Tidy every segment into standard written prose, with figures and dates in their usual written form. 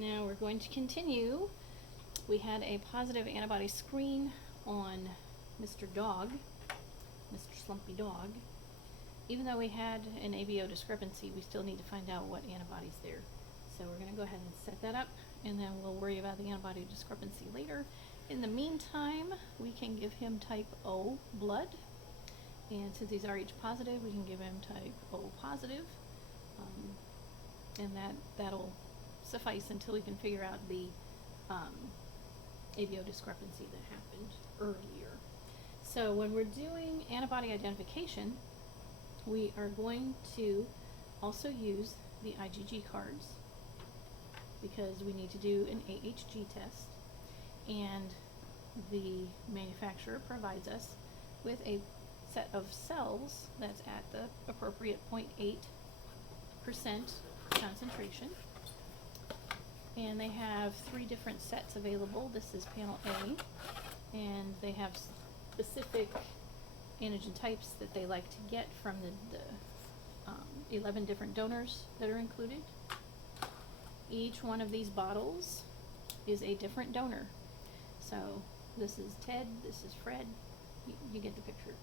Now we're going to continue. We had a positive antibody screen on Mr. Dog, Mr. Slumpy Dog. Even though we had an ABO discrepancy, we still need to find out what antibody's there. So we're going to go ahead and set that up, and then we'll worry about the antibody discrepancy later. In the meantime, we can give him type O blood, and since he's Rh positive, we can give him type O positive, and that'll suffice until we can figure out the ABO discrepancy that happened earlier. So when we're doing antibody identification, we are going to also use the IgG cards because we need to do an AHG test, and the manufacturer provides us with a set of cells that's at the appropriate 0.8% concentration, and they have 3 different sets available. This is panel A, and they have specific antigen types that they like to get from the 11 different donors that are included. Each one of these bottles is a different donor. So this is Ted, this is Fred, you get the picture.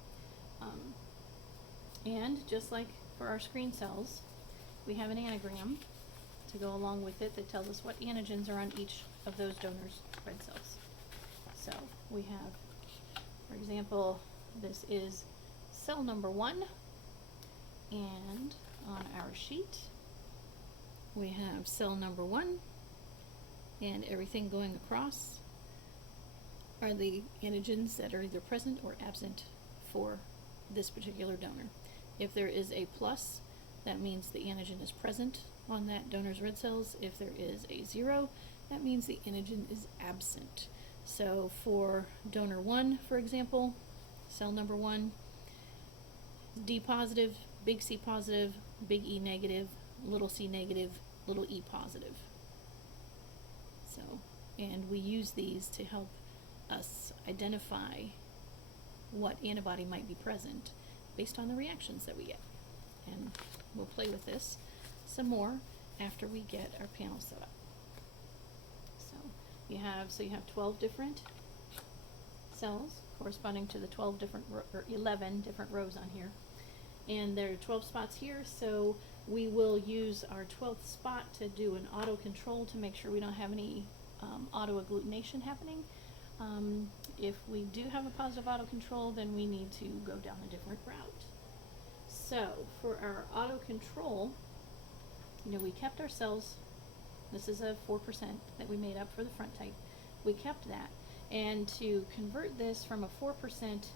And just like for our screen cells, we have an anagram to go along with it that tells us what antigens are on each of those donors' red cells. So we have, for example, this is cell number 1, and on our sheet we have cell number 1, and everything going across are the antigens that are either present or absent for this particular donor. If there is a plus, that means the antigen is present on that donor's red cells. If there is a 0, that means the antigen is absent. So for donor 1, for example, cell number 1, D positive, big C positive, big E negative, little c negative, little e positive. So, and we use these to help us identify what antibody might be present based on the reactions that we get. And we'll play with this some more after we get our panel set up. So you have 12 different cells corresponding to the 12 different or 11 different rows on here, and there are 12 spots here, so we will use our 12th spot to do an auto control to make sure we don't have any auto agglutination happening. If we do have a positive auto control, then we need to go down a different route. So for our auto control, we kept our cells. This is a 4% that we made up for the front type. We kept that, and to convert this from a 4%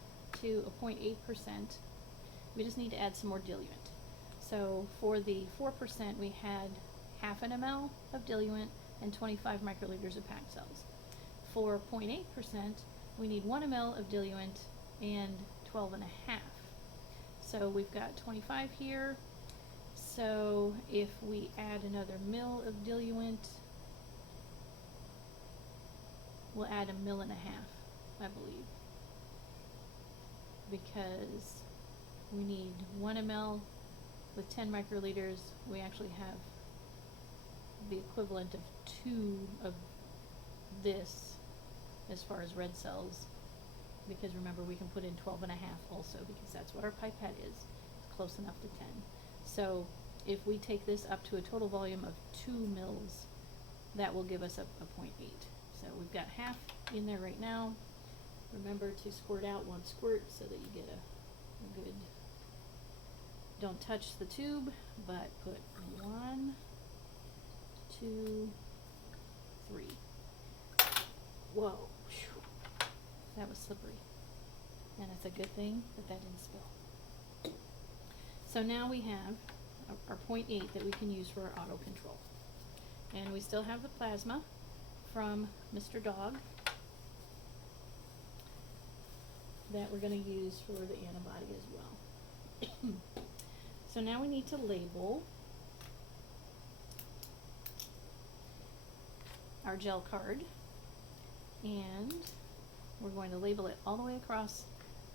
to a 0.8%, we just need to add some more diluent. So for the 4%, we had half an ml of diluent and 25 microliters of packed cells. For 0.8%, we need 1 ml of diluent and 12 and a half. So we've got 25 here. So if we add another ml of diluent, we'll add 1.5 ml, I believe, because we need 1 ml with 10 microliters. We actually have the equivalent of 2 of this as far as red cells, because remember, we can put in 12 and a half also, because that's what our pipette is. It's close enough to 10. So if we take this up to a total volume of 2 mils, that will give us a 0.8. So we've got half in there right now. Remember to squirt out 1 squirt so that you get a good, don't touch the tube, but put 1, 2, 3. Whoa, whew. That was slippery. And it's a good thing that that didn't spill. So now we have our 0.8 that we can use for our auto control. And we still have the plasma from Mr. Dog that we're going to use for the antibody as well. So now we need to label our gel card, and we're going to label it all the way across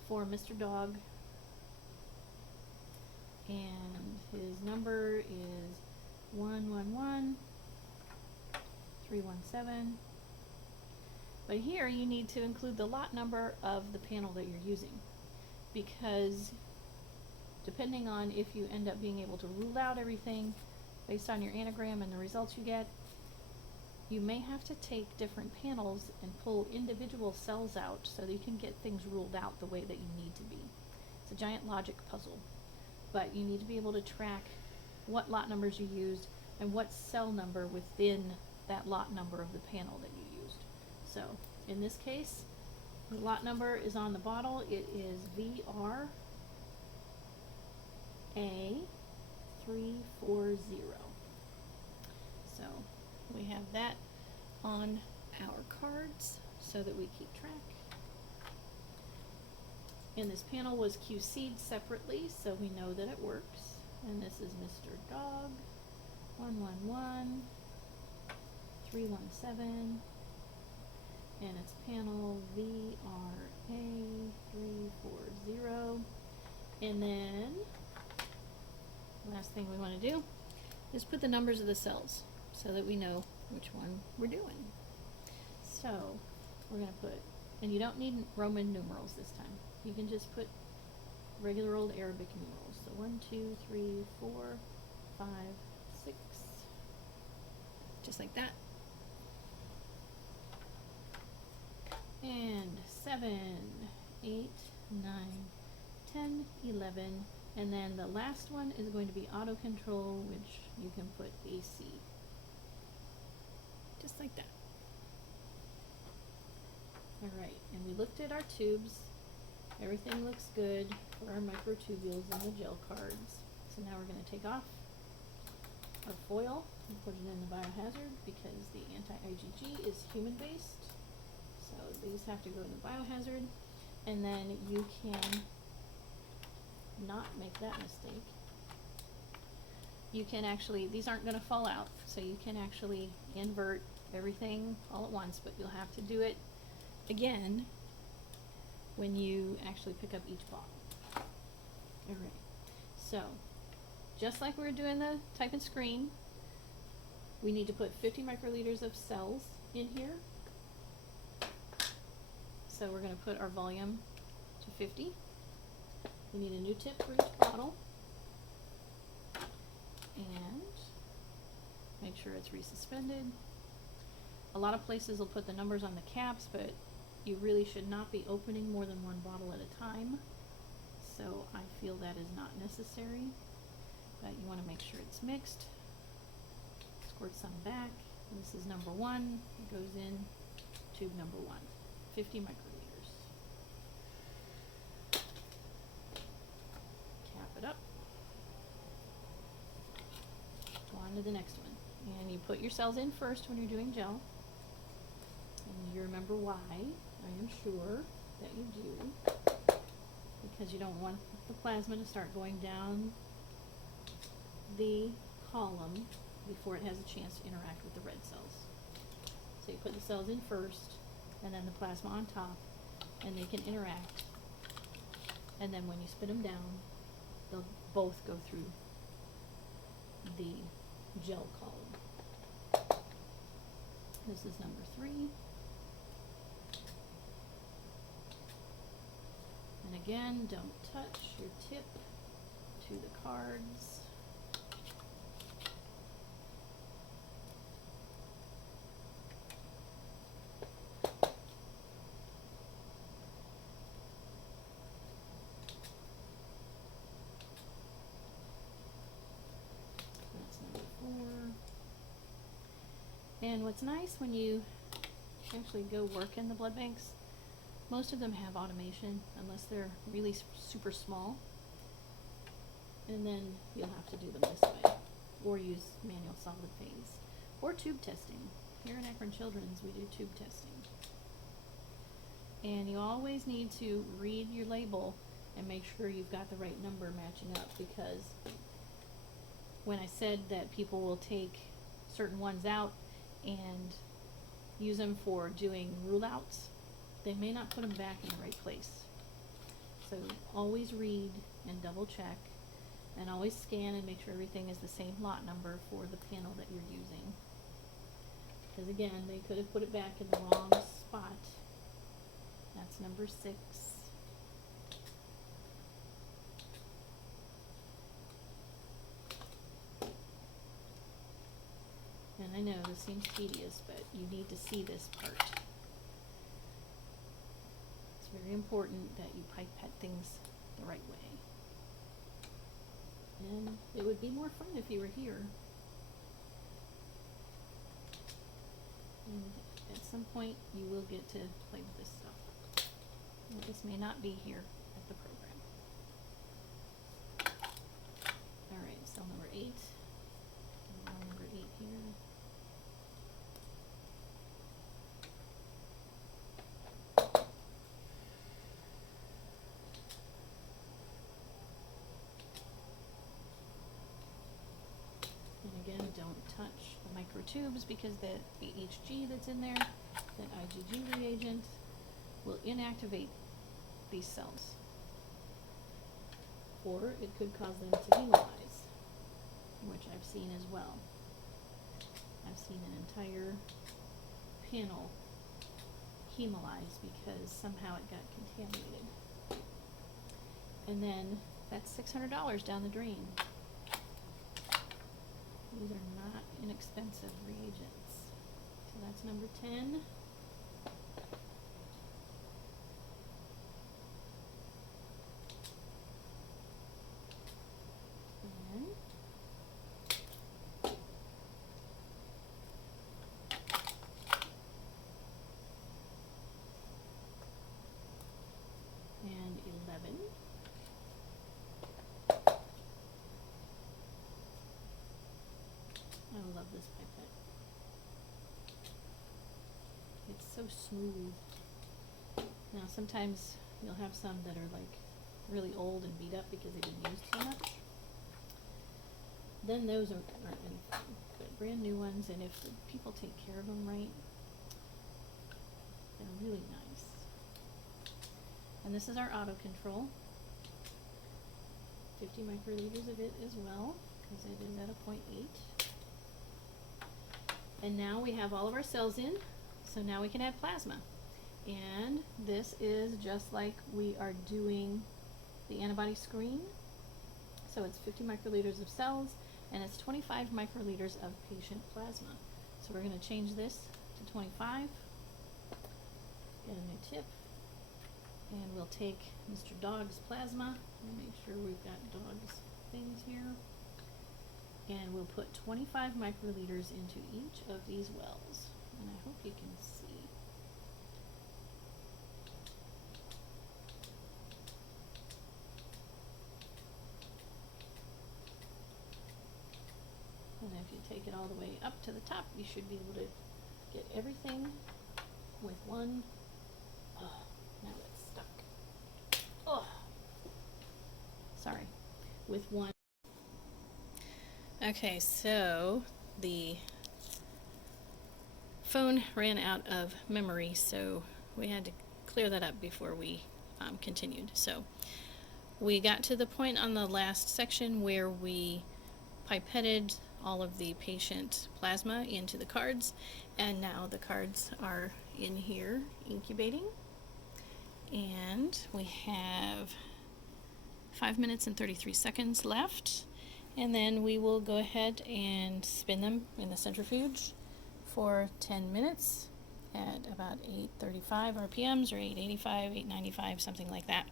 for Mr. Dog, and his number is 111 317. But here you need to include the lot number of the panel that you're using, because depending on if you end up being able to rule out everything based on your anagram and the results you get, you may have to take different panels and pull individual cells out so that you can get things ruled out the way that you need to be. It's a giant logic puzzle, but you need to be able to track what lot numbers you used and what cell number within that lot number of the panel that you used. So in this case, the lot number is on the bottle. It is VRA 340. So we have that on our cards so that we keep track. And this panel was QC'd separately, so we know that it works. And this is Mr. Dog 111 317, and it's panel VRA 340. And then last thing we want to do is put the numbers of the cells so that we know which one we're doing. So we're going to put, and you don't need Roman numerals this time. You can just put regular old Arabic numerals. So 1, 2, 3, 4, 5, 6, just like that. And 7, 8, 9, 10, 11, and then the last one is going to be auto control, which you can put AC. Just like that. Alright, and we looked at our tubes. Everything looks good for our microtubules and the gel cards. So now we're going to take off our foil and put it in the biohazard because the anti-IgG is human-based. So these have to go in the biohazard, and then you can not make that mistake. You can actually, these aren't going to fall out, so you can actually invert everything all at once, but you'll have to do it again when you actually pick up each bottle. Alright, so just like we were doing the type and screen, we need to put 50 microliters of cells in here. So we're going to put our volume to 50. We need a new tip for each bottle. And make sure it's resuspended. A lot of places will put the numbers on the caps, but you really should not be opening more than one bottle at a time. So I feel that is not necessary, but you want to make sure it's mixed. Squirt some back. This is number 1. It goes in tube number 1. 50 microliters. Cap it up. Go on to the next one. And you put your cells in first when you're doing gel. And you remember why, I am sure that you do. Because you don't want the plasma to start going down the column before it has a chance to interact with the red cells. So you put the cells in first, and then the plasma on top, and they can interact. And then when you spit them down, they'll both go through the gel column. This is number 3. And again, don't touch your tip to the cards. That's number 4. And what's nice when you actually go work in the blood banks, most of them have automation, unless they're really super small. And then you'll have to do them this way, or use manual solid phase, or tube testing. Here in Akron Children's, we do tube testing. And you always need to read your label and make sure you've got the right number matching up, because when I said that people will take certain ones out and use them for doing rule outs, they may not put them back in the right place. So always read and double check, and always scan and make sure everything is the same lot number for the panel that you're using. because again, they could have put it back in the wrong spot. That's number 6. And I know this seems tedious, but you need to see this part. It's very important that you pipette things the right way. And it would be more fun if you were here. And at some point you will get to play with this stuff. And this may not be here at the program. Alright, cell number 8. Number 8 here. Again, don't touch the microtubes because the HG that's in there, that IgG reagent, will inactivate these cells. Or it could cause them to hemolyze, which I've seen as well. I've seen an entire panel hemolyze because somehow it got contaminated. And then that's $600 down the drain. These are not inexpensive reagents. So that's number 10. And 11. I love this pipette. It's so smooth. Now sometimes you'll have some that are like really old and beat up because they've been used so much. Then those aren't any fun. But brand new ones, and if the people take care of them right, they're really nice. And this is our auto control. 50 microliters of it as well, because it is at a 0.8. And now we have all of our cells in, so now we can add plasma. And this is just like we are doing the antibody screen. So it's 50 microliters of cells, and it's 25 microliters of patient plasma. So we're going to change this to 25, get a new tip, and we'll take Mr. Dog's plasma, and make sure we've got Dog's things here. And we'll put 25 microliters into each of these wells. And I hope you can see. And if you take it all the way up to the top, you should be able to get everything with one. Oh, now it's stuck. Oh, sorry. With one. Okay, so the phone ran out of memory, so we had to clear that up before we continued. So we got to the point on the last section where we pipetted all of the patient plasma into the cards, and now the cards are in here incubating, and we have 5 minutes and 33 seconds left. And then we will go ahead and spin them in the centrifuge for 10 minutes at about 835 RPMs or 885, 895, something like that.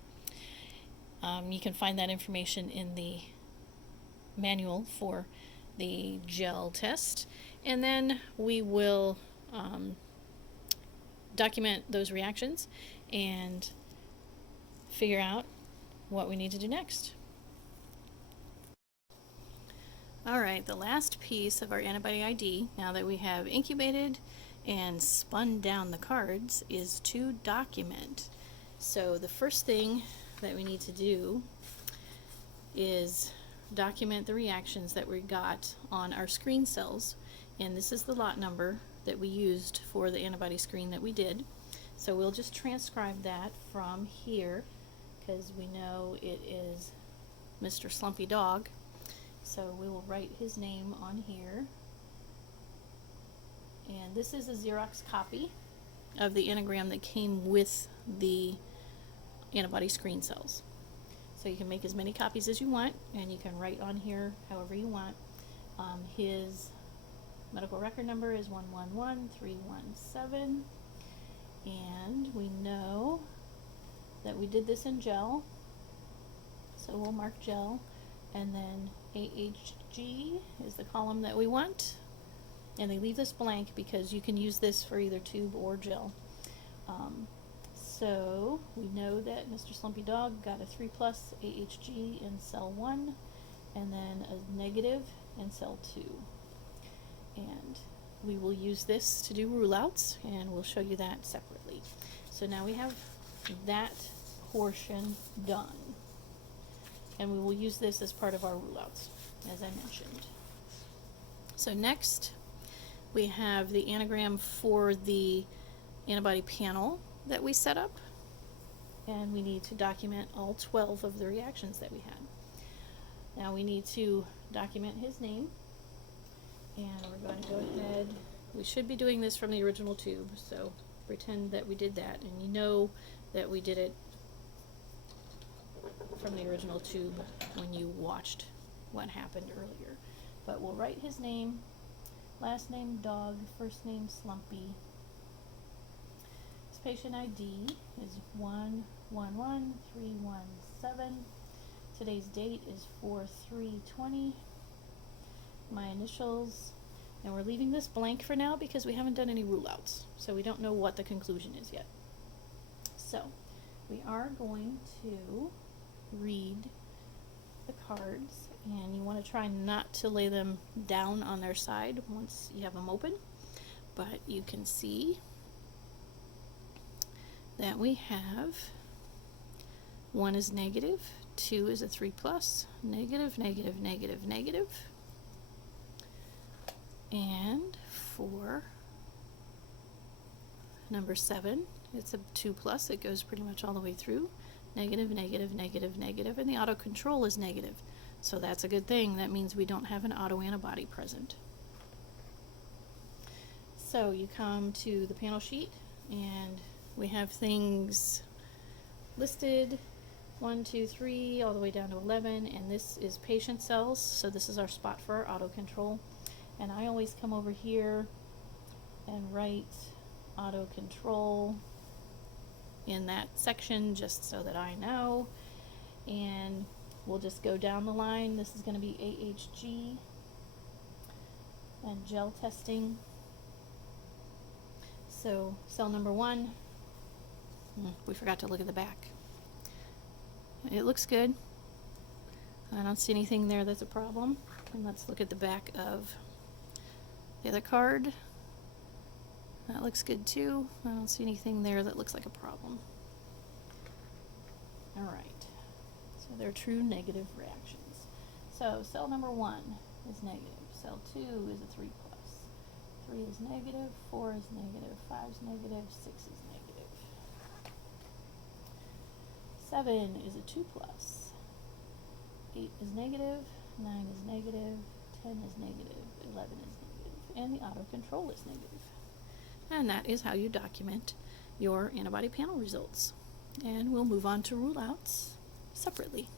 You can find that information in the manual for the gel test. And then we will document those reactions and figure out what we need to do next. Alright, the last piece of our antibody ID, now that we have incubated and spun down the cards, is to document. So the first thing that we need to do is document the reactions that we got on our screen cells. And this is the lot number that we used for the antibody screen that we did. So we'll just transcribe that from here, because we know it is Mr. Slumpy Dog. So we will write his name on here, and this is a Xerox copy of the anagram that came with the antibody screen cells. So you can make as many copies as you want, and you can write on here however you want. His medical record number is 111317, and we know that we did this in gel, so we'll mark gel, and then AHG is the column that we want, and they leave this blank because you can use this for either tube or gel. So we know that Mr. Slumpy Dog got a 3+ AHG in cell 1, and then a negative in cell 2. And we will use this to do rule outs, and we'll show you that separately. So now we have that portion done, and we will use this as part of our rule outs, as I mentioned. So next we have the anagram for the antibody panel that we set up, and we need to document all 12 of the reactions that we had. Now we need to document his name, and we're going to go ahead. We should be doing this from the original tube, so pretend that we did that, and you know that we did it from the original tube when you watched what happened earlier. But we'll write his name, last name Dog, first name Slumpy. His patient ID is 111317. Today's date is 4/3/20. My initials, and we're leaving this blank for now because we haven't done any rule outs, so we don't know what the conclusion is yet. So we are going to read the cards, and you want to try not to lay them down on their side once you have them open, but you can see that we have 1 is negative, 2 is a 3+, negative, negative, negative, negative, and for number 7, it's a 2+, it goes pretty much all the way through, negative, negative, negative, negative, and the auto control is negative. So that's a good thing. That means we don't have an autoantibody present. So you come to the panel sheet, and we have things listed 1, 2, 3, all the way down to 11, and this is patient cells, so this is our spot for our auto control. And I always come over here and write auto control in that section just so that I know, and we'll just go down the line. This is going to be AHG and gel testing. So cell number 1, we forgot to look at the back. It looks good. I don't see anything there that's a problem. And let's look at the back of the other card. That looks good too. I don't see anything there that looks like a problem. Alright, so they're true negative reactions. So cell number 1 is negative, cell 2 is a 3+, 3 is negative, 4 is negative, 5 is negative, 6 is negative. 7 is a 2+, 8 is negative, 9 is negative, 10 is negative, 11 is negative, and the auto control is negative. And that is how you document your antibody panel results. And we'll move on to rule outs separately.